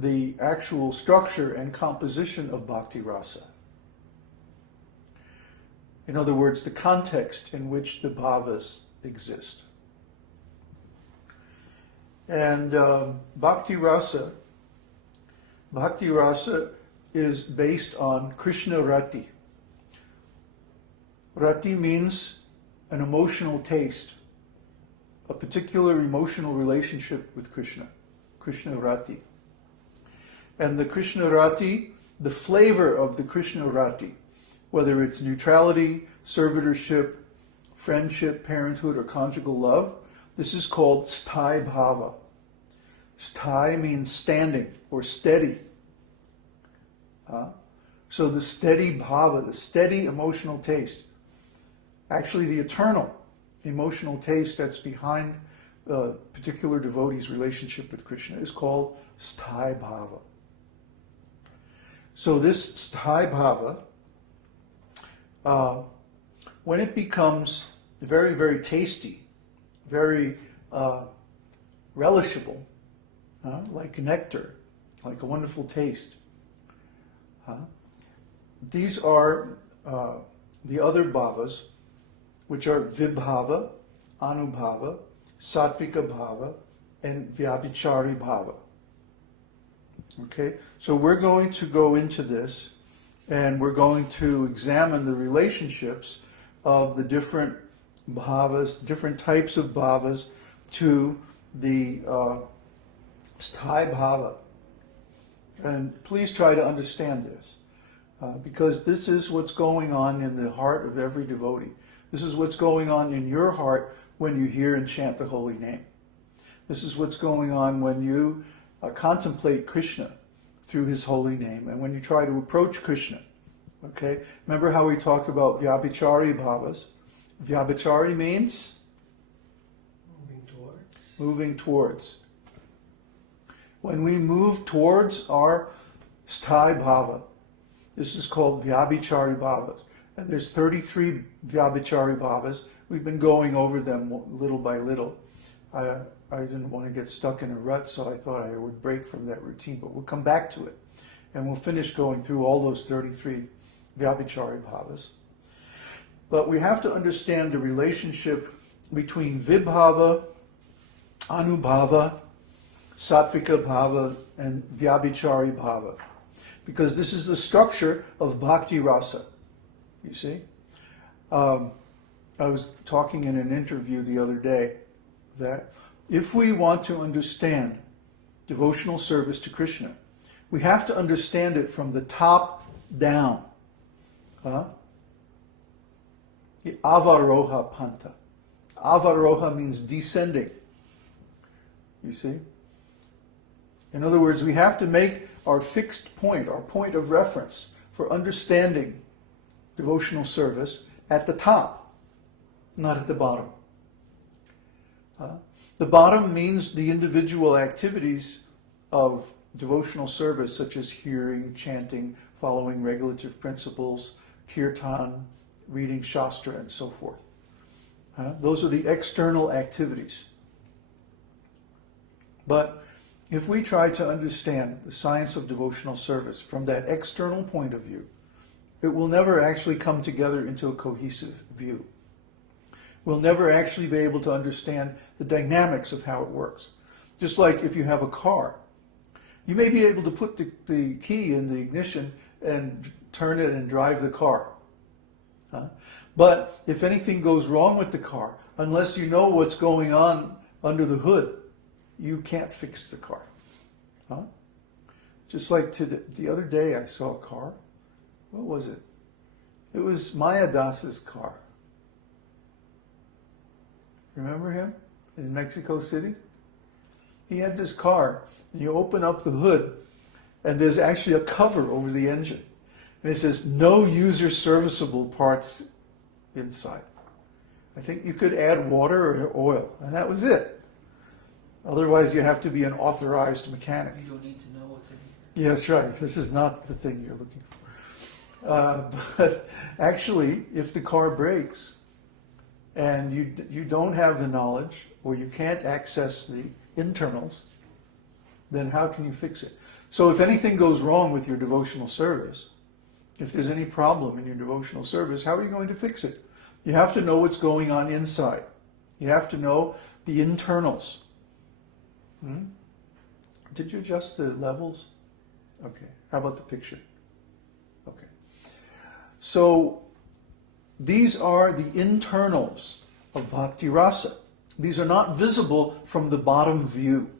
the actual structure and composition of bhakti-rasa. In other words, the context in which the bhavas exist. And bhakti-rasa is based on mukhya-rati. Rati means an emotional taste, a particular emotional relationship with Krishna. Mukhya-rati. And the mukhya-rati, the flavor of the mukhya-rati, whether it's neutrality, servitorship, friendship, parenthood, or conjugal love, this is called Sthāyi-bhāva. Sthāyi means standing or steady. So the steady bhava, the steady emotional taste, actually the eternal emotional taste that's behind a particular devotee's relationship with Krishna is called Sthāyi-bhāva. So this Sthāyi-bhāva, when it becomes very, very tasty, very relishable, like nectar, like a wonderful taste, these are the other bhavas, which are vibhava, anubhava, sattvika bhava, and vyabhichari bhava. Okay, so we're going to go into this, and we're going to examine the relationships of the different bhavas, different types of bhavas, to the Sthāyi-bhāva. And please try to understand this, because this is what's going on in the heart of every devotee. This is what's going on in your heart when you hear and chant the holy name. This is what's going on when you contemplate Krishna through his holy name, and when you try to approach Krishna. Okay? Remember how we talked about vyabhichari bhavas? Vyabhichari means? Moving towards. When we move towards our Sthāyi-bhāva, this is called vyabhichari bhavas. And there's 33 vyabhichari bhavas. We've been going over them little by little. I didn't want to get stuck in a rut, so I thought I would break from that routine, but we'll come back to it. And we'll finish going through all those 33 vyabhichari bhavas. But we have to understand the relationship between vibhava, anubhava, sattvika bhava, and vyabhichari bhava. Because this is the structure of bhakti-rasa. You see? I was talking in an interview the other day that if we want to understand devotional service to Krishna, we have to understand it from the top down. The avaroha panta. Avaroha means descending. You see? In other words, we have to make our fixed point, our point of reference for understanding devotional service at the top, not at the bottom. The bottom means the individual activities of devotional service, such as hearing, chanting, following regulative principles, kirtan, reading shastra, and so forth. Those are the external activities. But if we try to understand the science of devotional service from that external point of view, it will never actually come together into a cohesive view. We'll never actually be able to understand the dynamics of how it works. Just like if you have a car, you may be able to put the key in the ignition and turn it and drive the car. But if anything goes wrong with the car, unless you know what's going on under the hood, you can't fix the car. Just like the other day I saw a car. What was it? It was Mayadasa's car. Remember him in Mexico City? He had this car, and you open up the hood, and there's actually a cover over the engine. And it says, no user serviceable parts inside. I think you could add water or oil, and that was it. Otherwise, you have to be an authorized mechanic. You don't need to know what's in here. Yes, right. This is not the thing you're looking for. But actually, if the car breaks and you don't have the knowledge, or you can't access the internals, then how can you fix it? So if anything goes wrong with your devotional service, if there's any problem in your devotional service, how are you going to fix it? You have to know what's going on inside. You have to know the internals. Did you adjust the levels? Okay. How about the picture? Okay. So these are the internals of bhakti-rasa. These are not visible from the bottom view.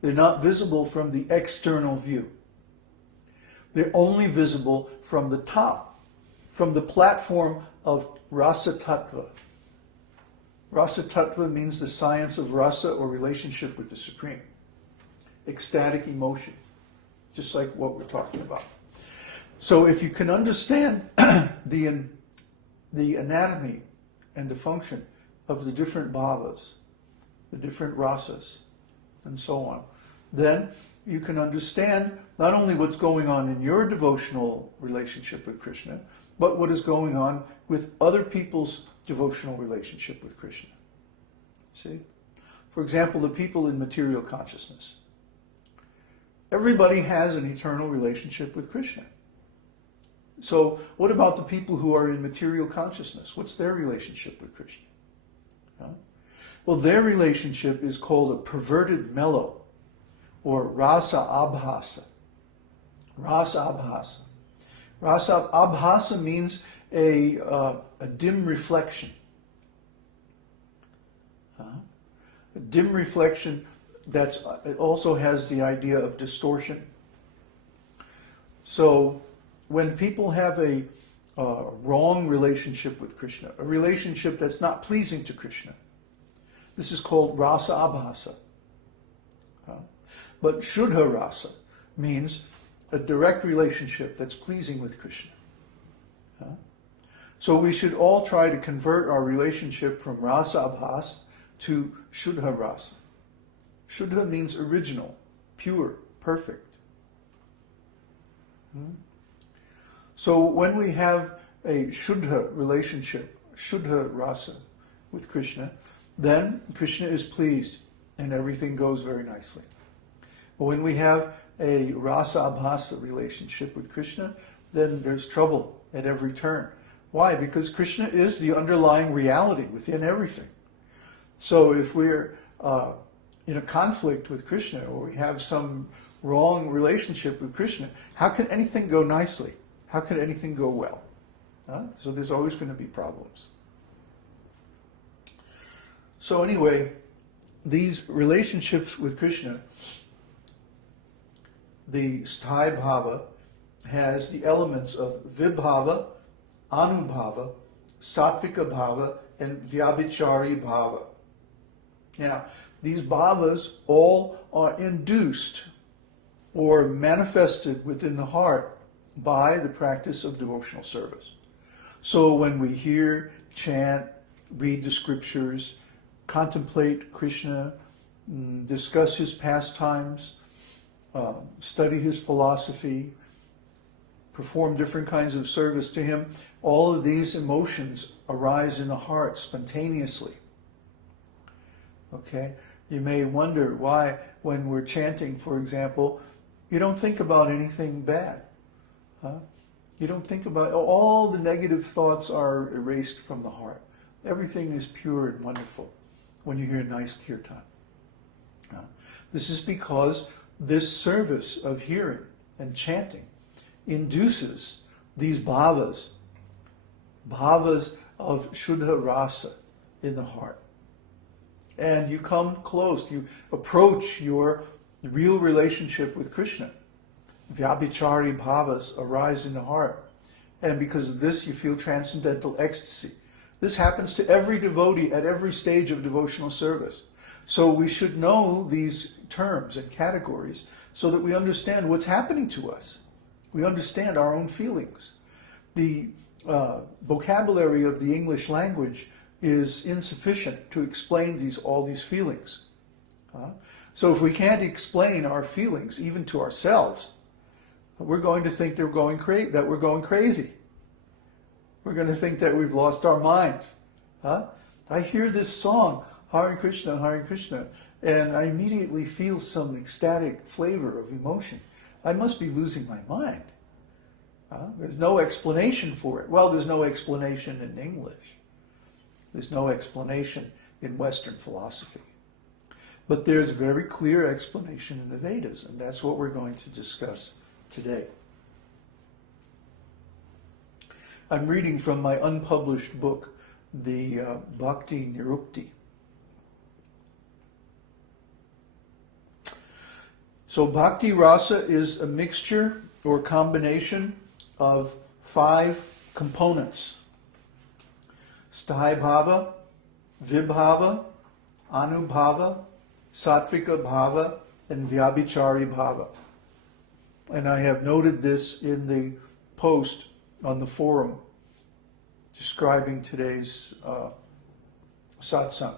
They're not visible from the external view. They're only visible from the top, from the platform of rasa tattva. Rasa tattva means the science of rasa, or relationship with the Supreme. Ecstatic emotion, just like what we're talking about. So if you can understand the anatomy and the function of the different bhavas, the different rasas, and so on, then you can understand not only what's going on in your devotional relationship with Krishna, but what is going on with other people's devotional relationship with Krishna. See? For example, the people in material consciousness. Everybody has an eternal relationship with Krishna. So what about the people who are in material consciousness? What's their relationship with Krishna? Huh? Well, their relationship is called a perverted mellow, or rasa abhasa. Rasa abhasa. Rasa abhasa means a dim reflection. A dim reflection that also has the idea of distortion. So when people have a wrong relationship with Krishna, a relationship that's not pleasing to Krishna, this is called rasa abhasa. But shuddha rasa means a direct relationship that's pleasing with Krishna. So we should all try to convert our relationship from rasa abhas to shuddha rasa. Shuddha means original, pure, perfect. So when we have a shuddha relationship, shuddha rasa with Krishna, then Krishna is pleased and everything goes very nicely. But when we have a rasa abhasa relationship with Krishna, then there's trouble at every turn. Why? Because Krishna is the underlying reality within everything. So if we're in a conflict with Krishna, or we have some wrong relationship with Krishna, how can anything go nicely? How can anything go well? So there's always going to be problems. So anyway, these relationships with Krishna, the Sthāyi-bhāva has the elements of vibhava, anubhava, sattvika bhava, and vyabhichari bhava. Now, these bhavas all are induced or manifested within the heart by the practice of devotional service. So when we hear, chant, read the scriptures, contemplate Krishna, discuss his pastimes, study his philosophy, perform different kinds of service to him, all of these emotions arise in the heart spontaneously. Okay? You may wonder why, when we're chanting, for example, you don't think about anything bad. You don't think about, all the negative thoughts are erased from the heart. Everything is pure and wonderful when you hear a nice kirtan. This is because this service of hearing and chanting induces these bhavas of shuddha rasa in the heart. And you come close, you approach your real relationship with Krishna. Vyabhichari bhavas arise in the heart. And because of this, you feel transcendental ecstasy. This happens to every devotee at every stage of devotional service. So we should know these terms and categories so that we understand what's happening to us. We understand our own feelings. The vocabulary of the English language is insufficient to explain all these feelings. So if we can't explain our feelings even to ourselves, we're going to think that we're going crazy. We're going to think that we've lost our minds. I hear this song, Hare Krishna, and I immediately feel some ecstatic flavor of emotion. I must be losing my mind. There's no explanation for it. Well, there's no explanation in English. There's no explanation in Western philosophy. But there's a very clear explanation in the Vedas, and that's what we're going to discuss today. I'm reading from my unpublished book, the Bhakti-Nirukti. So Bhakti-rasa is a mixture or combination of 5 components: Sthāyi-bhāva, vibhāva, anubhāva, sattvika-bhāva, and vyabhichari-bhāva. And I have noted this in the post on the forum describing today's satsang.